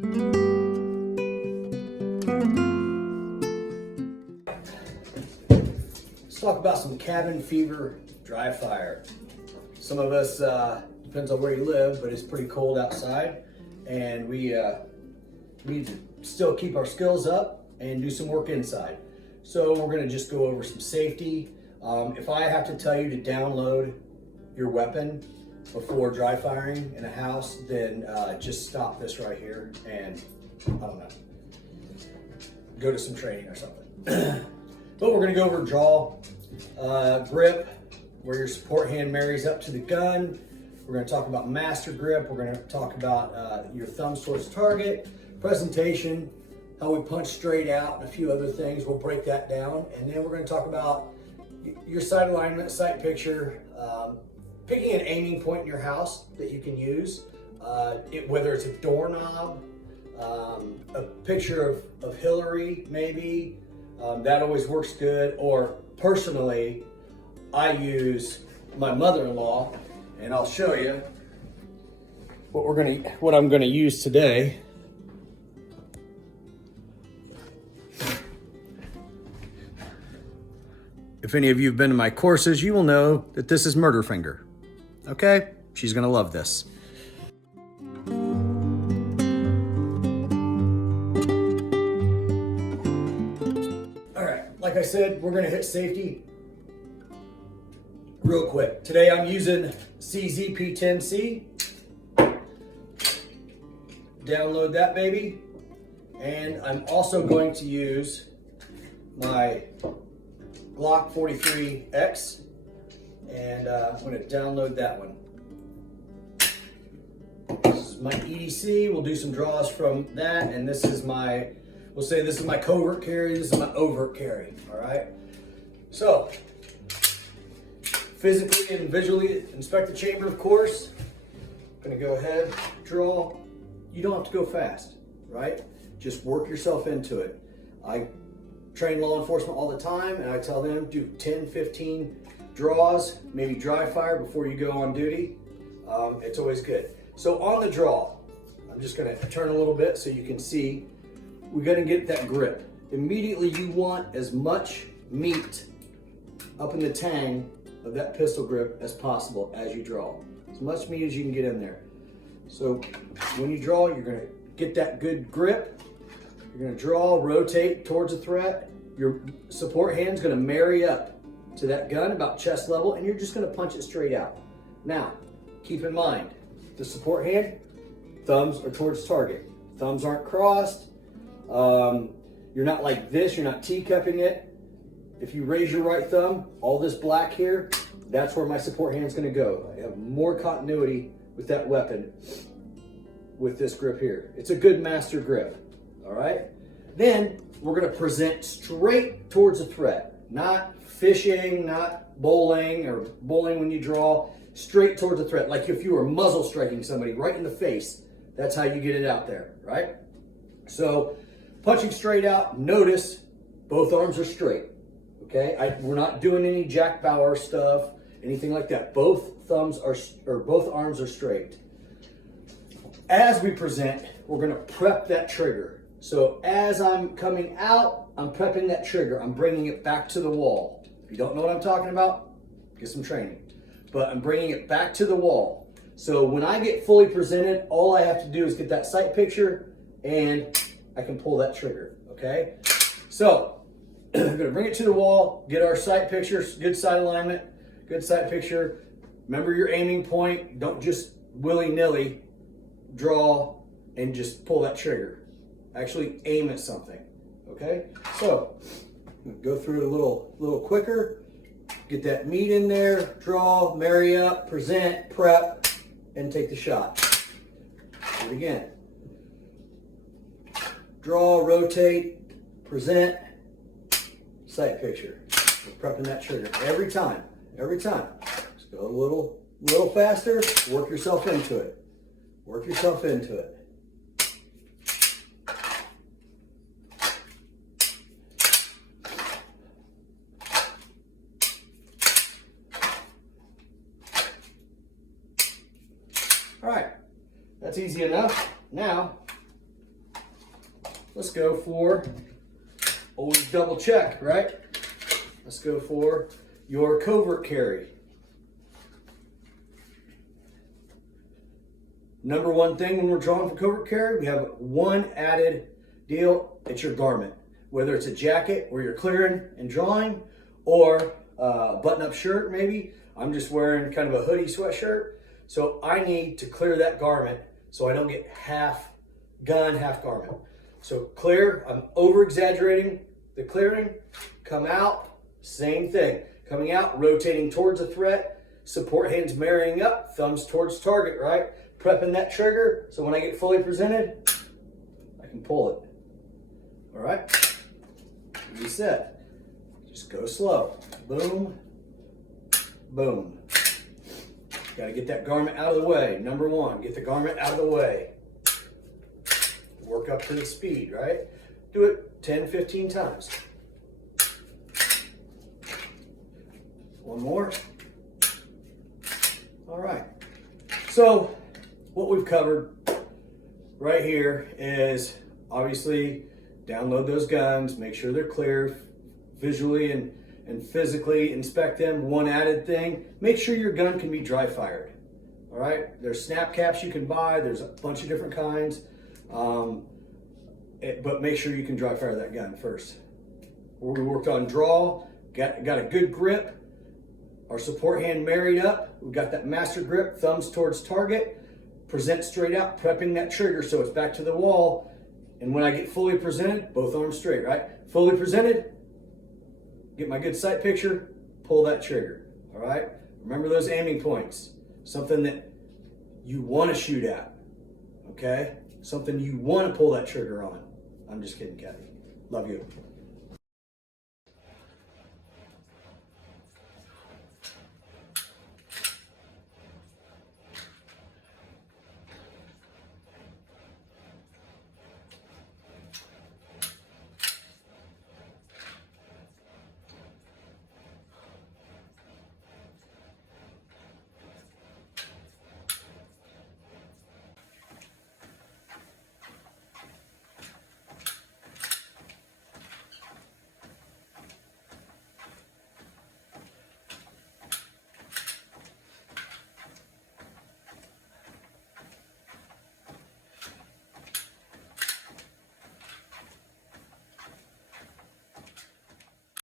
Let's talk about some cabin fever dry fire. Some of us, depends on where you live, but it's pretty cold outside, and we need to still keep our skills up and do some work inside. So we're gonna just go over some safety. If I have to tell you to download your weapon before dry firing in a house, then just stop this right here and, I don't know, go to some training or something. But we're gonna go over draw, grip, where your support hand marries up to the gun. We're gonna talk about master grip. We're gonna talk about your thumbs towards target, presentation, how we punch straight out, and a few other things. We'll break that down. And then we're gonna talk about your sight alignment, sight picture, picking an aiming point in your house that you can use, whether it's a doorknob, a picture of Hillary maybe, that always works good. Or personally, I use my mother-in-law, and I'll show you what I'm gonna use today. If any of you have been to my courses, you will know that this is Murder Finger. Okay? She's gonna love this. All right, like I said, we're gonna hit safety real quick. Today I'm using CZP-10C. Download that baby. And I'm also going to use my Glock 43X, and I'm going to download that one. This is my EDC. We'll do some draws from that, and this is my, we'll say this is my covert carry, this is my overt carry, all right? So, physically and visually inspect the chamber, of course. I'm going to go ahead, draw. You don't have to go fast, right? Just work yourself into it. I train law enforcement all the time, and I tell them do 10, 15 draws, maybe dry fire before you go on duty. It's always good. So on the draw, I'm just gonna turn a little bit so you can see, we're gonna get that grip. Immediately you want as much meat up in the tang of that pistol grip as possible as you draw. As much meat as you can get in there. So when you draw, you're gonna get that good grip. You're gonna draw, rotate towards the threat. Your support hand's gonna marry up to that gun about chest level, and you're just gonna punch it straight out. Now, keep in mind, the support hand, thumbs are towards target. Thumbs aren't crossed. You're not like this, you're not teacupping it. If you raise your right thumb, all this black here, that's where my support hand's gonna go. I have more continuity with that weapon with this grip here. It's a good master grip. All right, then we're gonna present straight towards the threat, not fishing, not bowling, or bowling when you draw, straight towards the threat. Like if you were muzzle striking somebody right in the face, that's how you get it out there, right? So punching straight out, notice both arms are straight, okay? We're not doing any Jack Bauer stuff, anything like that. Both thumbs are, or both arms are straight. As we present, we're gonna prep that trigger. So as I'm coming out, I'm prepping that trigger. I'm bringing it back to the wall. If you don't know what I'm talking about, get some training. But I'm bringing it back to the wall. So when I get fully presented, all I have to do is get that sight picture and I can pull that trigger, okay? So I'm gonna bring it to the wall, get our sight picture, good sight alignment, good sight picture. Remember your aiming point. Don't just willy-nilly draw and just pull that trigger. Actually aim at something, okay? So, go through it a little quicker, get that meat in there, draw, marry up, present, prep, and take the shot. Do it again. Draw, rotate, present, sight picture. We're prepping that trigger every time. Just go a little faster, work yourself into it. Work yourself into it. All right, that's easy enough. Now, let's go for, always double check, right? Let's go for your covert carry. Number one thing when we're drawing for covert carry, we have one added deal. It's your garment. Whether it's a jacket where you're clearing and drawing, or a button-up shirt maybe. I'm just wearing kind of a hoodie sweatshirt. So I need to clear that garment so I don't get half gun, half garment. So clear, I'm over-exaggerating the clearing. Come out, same thing. Coming out, rotating towards a threat, support hands marrying up, thumbs towards target, right? Prepping that trigger so when I get fully presented, I can pull it. All right? Reset. Just go slow. Boom, boom. Got to get that garment out of the way. Number one, get the garment out of the way. Work up to the speed, right? Do it 10, 15 times. One more. All right. So what we've covered right here is obviously download those guns, make sure they're clear visually and physically inspect them. One added thing, make sure your gun can be dry fired. All right, there's snap caps you can buy. There's a bunch of different kinds, but make sure you can dry fire that gun first. We worked on draw, got a good grip. Our support hand married up. We've got that master grip, thumbs towards target, present straight out, prepping that trigger so it's back to the wall. And when I get fully presented, both arms straight, right? Fully presented, get my good sight picture, pull that trigger, all right? Remember those aiming points, something that you want to shoot at, okay? Something you want to pull that trigger on. I'm just kidding, Kathy. Love you.